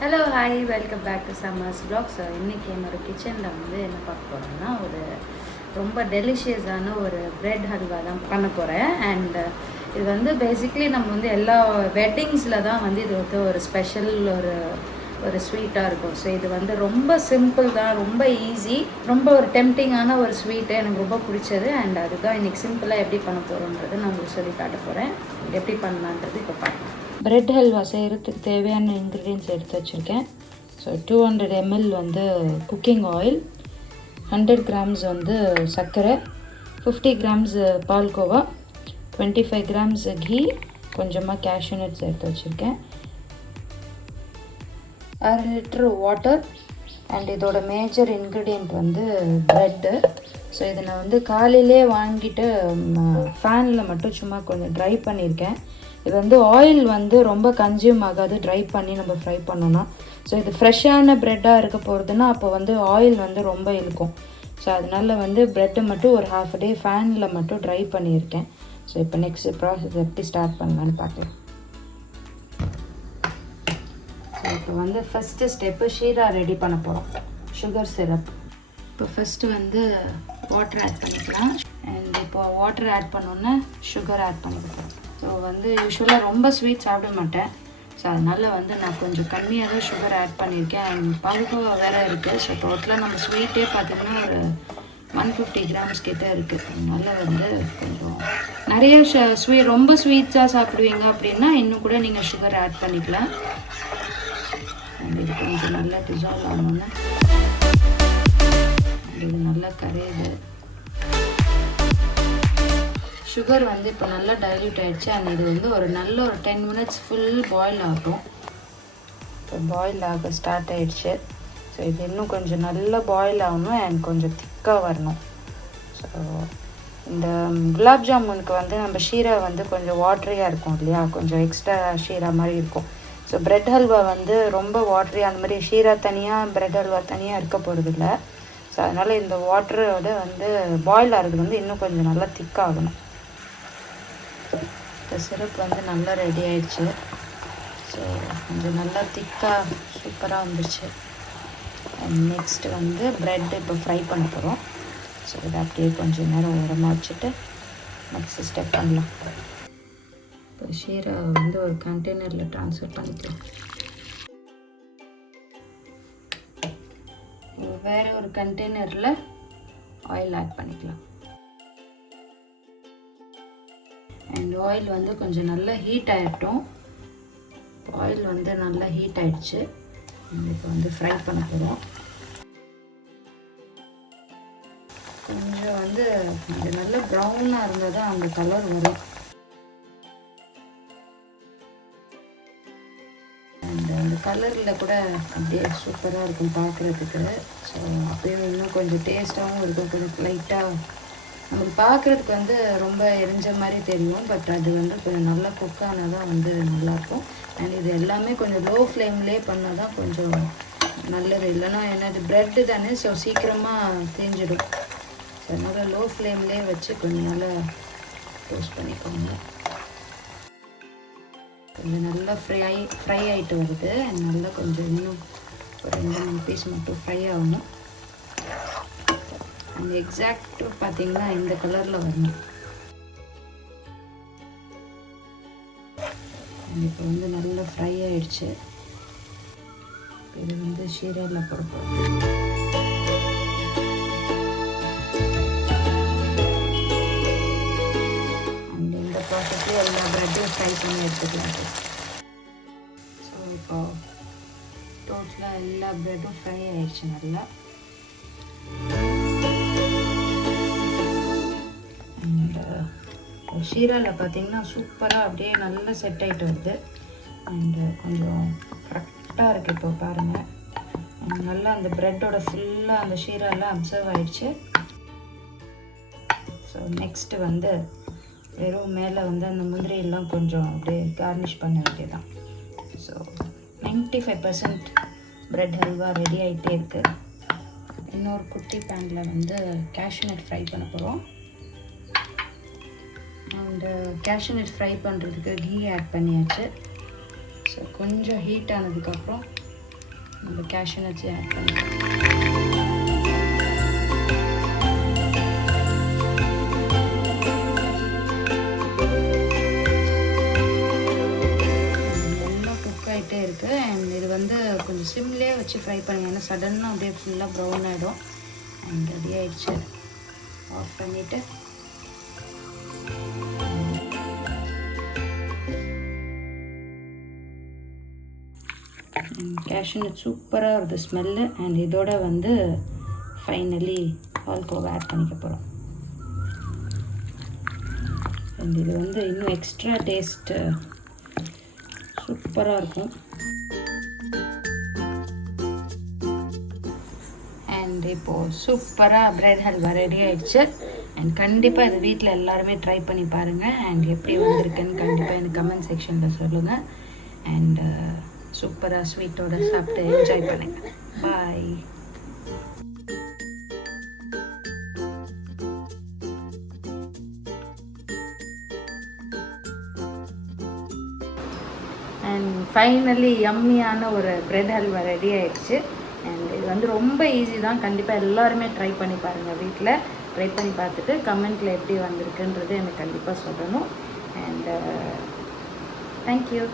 Hello hi welcome back to Summers vlog. So இன்றைக்கி என்னோடய கிச்சனில் வந்து என்ன பார்க்க போகிறோம்னா ஒரு ரொம்ப டெலிஷியஸான ஒரு பிரெட் ஹல்வா தான் பண்ண போகிறேன். அண்ட் இது வந்து பேசிக்லி நம்ம வந்து எல்லா வெட்டிங்ஸில் தான் வந்து இது வந்து ஒரு ஸ்பெஷல் ஒரு ஸ்வீட்டாக இருக்கும். ஸோ இது வந்து ரொம்ப சிம்பிள் தான், ரொம்ப ஈஸி, ரொம்ப ஒரு டெம்டிங்கான ஒரு ஸ்வீட்டு, எனக்கு ரொம்ப பிடிச்சது. அண்ட் அதுதான் இன்றைக்கி சிம்பிளாக எப்படி பண்ண போகிறோன்றது நான் உங்களுக்கு சொல்லி காட்ட போகிறேன். எப்படி பண்ணலான்றது இப்போ பார்க்கலாம். பிரெட் ஹல்வா செய்கிறதுக்கு தேவையான இன்க்ரீடியன்ஸ் எடுத்து வச்சுருக்கேன். ஸோ 200 ml வந்து குக்கிங் ஆயில், 100 grams வந்து சர்க்கரை, 50 grams பால்கோவா, 25 grams கீ, கொஞ்சமாக கேஷ்யூ நட்ஸ் எடுத்து வச்சுருக்கேன், 1/2 லிட்டர் வாட்டர். அண்ட் இதோட மேஜர் இன்க்ரீடியண்ட் வந்து ப்ரெட்டு. ஸோ இதை நான் வந்து காலையிலே வாங்கிட்டு ஃபேனில் மட்டும் சும்மா கொஞ்சம் ட்ரை பண்ணியிருக்கேன். இது வந்து ஆயில் வந்து ரொம்ப கன்சியூம் ஆகாது ட்ரை பண்ணி நம்ம ஃப்ரை பண்ணோன்னா. ஸோ இது ஃப்ரெஷ்ஷான ப்ரெட்டாக இருக்க போகிறதுனா அப்போ வந்து ஆயில் வந்து ரொம்ப இழுக்கும். ஸோ அதனால் வந்து ப்ரெட்டை மட்டும் ஒரு ½ டே ஃபேனில் மட்டும் ட்ரை பண்ணியிருக்கேன். ஸோ இப்போ நெக்ஸ்ட் ப்ராசஸ் எப்படி ஸ்டார்ட் பண்ணலான்னு பார்க்கலாம். ஸோ இப்போ வந்து ஃபஸ்ட்டு ஸ்டெப்பு ஷீரா ரெடி பண்ண போகிறோம், சுகர் சிரப். இப்போ ஃபஸ்ட்டு வந்து வாட்டர் ஆட் பண்ணிக்கலாம். அண்ட் இப்போ வாட்டர் ஆட் பண்ணோன்னே சுகர் ஆட் பண்ணிக்கலாம். ஸோ வந்து யூஸ்வலாக ரொம்ப ஸ்வீட் சாப்பிட மாட்டேன். ஸோ அதனால் வந்து நான் கொஞ்சம் கம்மியாக தான் சுகர் ஆட் பண்ணியிருக்கேன். அண்ட் பால்கோவா வேறு இருக்குது. ஸோ டோட்டலாக நம்ம ஸ்வீட்டே பார்த்திங்கன்னா ஒரு 150 grams கிட்டே இருக்குது. அதனால் வந்து கொஞ்சம் நிறைய ரொம்ப ஸ்வீட்ஸாக சாப்பிடுவீங்க அப்படின்னா இன்னும் கூட நீங்கள் சுகர் ஆட் பண்ணிக்கலாம். அண்ட் இது கொஞ்சம் நல்லா டிசால்வ் ஆகணுன்னா இது நல்லா கரையுது. சுகர் வந்து இப்போ நல்லா டைல்யூட் ஆகிடுச்சு. அண்ட் இது வந்து ஒரு 10 minutes ஃபுல் பாயில் ஆகும். இப்போ பாயில் ஆக ஸ்டார்ட் ஆகிடுச்சு. ஸோ இது இன்னும் கொஞ்சம் நல்லா பாயில் ஆகணும் அண்ட் கொஞ்சம் திக்காக வரணும். ஸோ இந்த குலாப் ஜாமுனுக்கு வந்து நம்ம ஷீரா வந்து கொஞ்சம் வாட்டரியாக இருக்கும் இல்லையா, கொஞ்சம் எக்ஸ்ட்ரா ஷீரா மாதிரி இருக்கும். ஸோ பிரெட் ஹல்வா வந்து ரொம்ப வாட்டரியாக அந்த மாதிரி ஷீரா தனியாக பிரெட் ஹல்வா தனியாக இருக்க போகிறதில்ல. ஸோ அதனால் இந்த வாட்டரோட வந்து பாயில் ஆகிறது வந்து இன்னும் கொஞ்சம் நல்லா திக்காகணும். இப்போ சிரப் வந்து நல்லா ரெடி ஆயிடுச்சு. ஸோ கொஞ்சம் நல்லா திக்காக சூப்பராக வந்துடுச்சு. அண்ட் நெக்ஸ்ட்டு வந்து ப்ரெட் இப்போ ஃப்ரை பண்ண போகிறோம். ஸோ இதை அப்படியே கொஞ்சம் நேரம் உரமாக வச்சுட்டு நெக்ஸ்ட் ஸ்டெப் பண்ணலாம். இப்போ ஷீரா வந்து ஒரு கண்டெய்னரில் ட்ரான்ஸ்ஃபர் பண்ணிக்கலாம். வேறு ஒரு கண்டெய்னரில் ஆயில் ஆட் பண்ணிக்கலாம். அண்ட் ஆயில் வந்து கொஞ்சம் நல்லா ஹீட் ஆகிட்டோம். ஆயில் வந்து நல்லா ஹீட் ஆகிடுச்சு. இப்போ வந்து ஃப்ரை பண்ண போகிறோம். கொஞ்சம் வந்து அது நல்லா ப்ரௌனாக இருந்தால் தான் அந்த கலர் வரும். அண்ட் அந்த கலரில் கூட அப்படியே சூப்பராக இருக்கும் பார்க்குறதுக்கு. ஸோ அப்படியே இன்னும் கொஞ்சம் டேஸ்ட்டாகவும் இருக்கும். கொஞ்சம் லைட்டாக நமக்கு பார்க்குறதுக்கு வந்து ரொம்ப எரிஞ்ச மாதிரி தெரியும். பட் அது வந்து கொஞ்சம் நல்லா குக்கானால் தான் வந்து நல்லாயிருக்கும். அண்ட் இது எல்லாமே கொஞ்சம் லோ ஃப்ளேம்லேயே பண்ணால் தான் கொஞ்சம் நல்லது. இல்லைன்னா என்னது ப்ரெட்டு தானே, ஸோ சீக்கிரமாக தீஞ்சிடும். ஸோ அதனால் லோ ஃப்ளேம்லேயே வச்சு கொஞ்சம் நல்லா டோஸ்ட் பண்ணிக்கோங்க. கொஞ்சம் நல்லா ஃப்ரை ஆகிட்டு வருது. அண்ட் நல்லா கொஞ்சம் இன்னும் ஒரு 2-3 பீஸ் மட்டும் ஃப்ரை ஆகணும். அந்த எக்ஸாக்ட்டு பார்த்திங்கன்னா இந்த கலரில் வரணும். இப்போ வந்து நல்லா ஃப்ரை ஆகிடுச்சு. இது வந்து ஷீராவில் போடுறோம். அண்ட் இந்த ப்ராசஸ்லேயே எல்லா ப்ரெட்டையும் ஃப்ரை பண்ணி எடுத்துக்கலாம். ஸோ இப்போ டோட்டலாக எல்லா ப்ரெட்டும் ஃப்ரை ஆகிடுச்சு நல்லா. ஷீராவில் பார்த்திங்கன்னா சூப்பராக அப்படியே நல்லா செட் ஆகிட்டு வருது. அண்டு கொஞ்சம் கரெக்டாக இருக்குது. இப்போ பாருங்கள், நல்லா அந்த ப்ரெட்டோட ஃபுல்லாக அந்த ஷீராலாம் அப்சர்வ் ஆகிடுச்சு. ஸோ நெக்ஸ்ட்டு வந்து வெறும் மேலே வந்து அந்த முந்திரியெல்லாம் கொஞ்சம் அப்படியே கார்னிஷ் பண்ண வேண்டியதான். ஸோ 95% ப்ரெட் ஹல்வா ரெடி ஆகிட்டே இருக்குது. இன்னொரு குட்டி பேனில் வந்து கேஷ்யூ நட் ஃப்ரை பண்ண போகிறோம். அண்டு கேஷ்யூ நட் ஃப்ரை பண்ணுறதுக்கு கீ ஆட் பண்ணியாச்சு. ஸோ கொஞ்சம் ஹீட் ஆனதுக்கப்புறம் நம்ம கேஷ்யூ நட்ஸ் ஆட் பண்ணிக்கலாம். நல்லா குக் ஆகிட்டே இருக்குது. அண்ட் இது வந்து கொஞ்சம் சிம்லேயே வச்சு ஃப்ரை பண்ணுங்க, ஏன்னா சடனாக அப்படியே ஃபுல்லாக ப்ரௌன் ஆகிடும். அண்ட் ரெடி ஆகிடுச்சு. ஆஃப் பண்ணிவிட்டு கேஷ்யூ நட் சூப்பராக வருது ஸ்மெல்லு. அண்ட் இதோட வந்து ஃபைனலி பால்கோவா ஆட் பண்ணிக்க போகிறோம். அண்ட் இது வந்து இன்னும் எக்ஸ்ட்ரா டேஸ்ட்டு சூப்பராக இருக்கும். அண்ட் இப்போது சூப்பராக பிரெட் ஹல்வா ரெடி ஆகிடுச்சு. அண்ட் கண்டிப்பாக இது வீட்டில் எல்லாருமே ட்ரை பண்ணி பாருங்கள். அண்ட் எப்படி வந்திருக்குன்னு கண்டிப்பாக எனக்கு கமெண்ட் செக்ஷனில் சொல்லுங்கள். அண்ட் சூப்பராக ஸ்வீட்டோடு சாப்பிட்டு என்ஜாய் பண்ணுங்கள். பாய். அண்ட் ஃபைனலி யம்மியான ஒரு பிரெட் ஹல்வா ரெடி ஆகிடுச்சு. அண்ட் இது வந்து ரொம்ப ஈஸி தான். கண்டிப்பாக எல்லாருமே ட்ரை பண்ணி பாருங்கள். வீட்டில் ட்ரை பண்ணி பார்த்துட்டு கமெண்ட்டில் எப்படி வந்திருக்குன்றது எனக்கு கண்டிப்பாக சொல்லணும். And thank you.